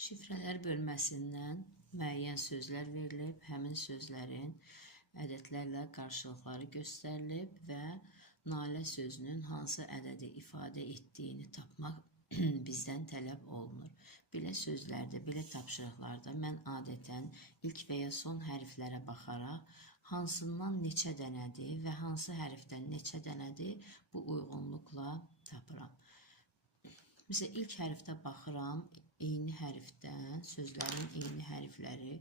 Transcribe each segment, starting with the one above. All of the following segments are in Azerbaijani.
Şifrələr bölməsindən müəyyən sözlər verilib, həmin sözlərin ədədlərlə qarşılıqları göstərilib və nalə sözünün hansı ədədi ifadə etdiyini tapmaq bizdən tələb olunur. Belə sözlərdə, belə tapşırıqlarda mən adətən ilk və ya son hərflərə baxaraq hansından neçə dənədir və hansı hərfdən neçə dənədir bu uyğunluqla tapıram. Məsələn, ilk hərfdə baxıram, eyni hərfdən sözlərin eyni hərfləri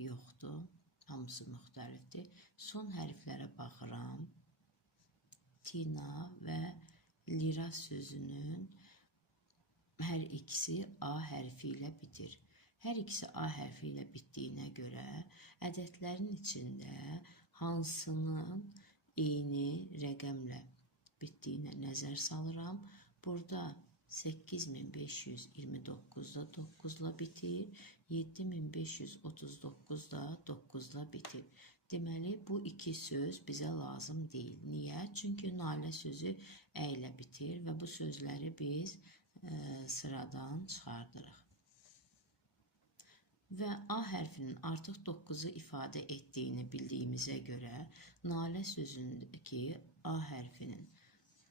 yoxdur, hamısı müxtəlifdir. Son hərflərə baxıram, Tina və Lira sözünün hər ikisi A hərfi ilə bitir. Hər ikisi A hərfi ilə bitdiyinə görə ədədlərin içində hansının eyni rəqəmlə bitdiyinə nəzər salıram. Burada 8529 da 9-la bitir, 7539 da 9-la bitir. Deməli, bu iki söz bizə lazım deyil. Niyə? Çünki nalə sözü ə ilə bitir və bu sözləri biz sıradan çıxardırıq. Və A hərfinin artıq 9-u ifadə etdiyini bildiyimizə görə nalə sözündəki A hərfinin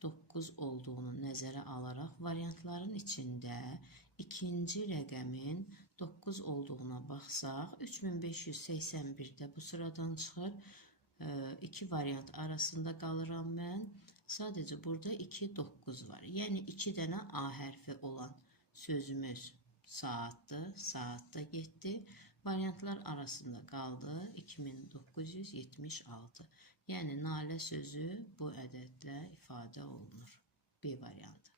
9 olduğunu nəzərə alaraq variantların içində ikinci rəqəmin 9 olduğuna baxsaq, 3581-də bu sıradan çıxır. İki variant arasında qalıram mən. Sadəcə burada 2-9 var. Yəni 2 dənə A hərfi olan sözümüz saatdır. Saatda getdi. Variantlar arasında qaldı 2976. Yəni nalə sözü bu ədədlə ifadə olunur. B variantı.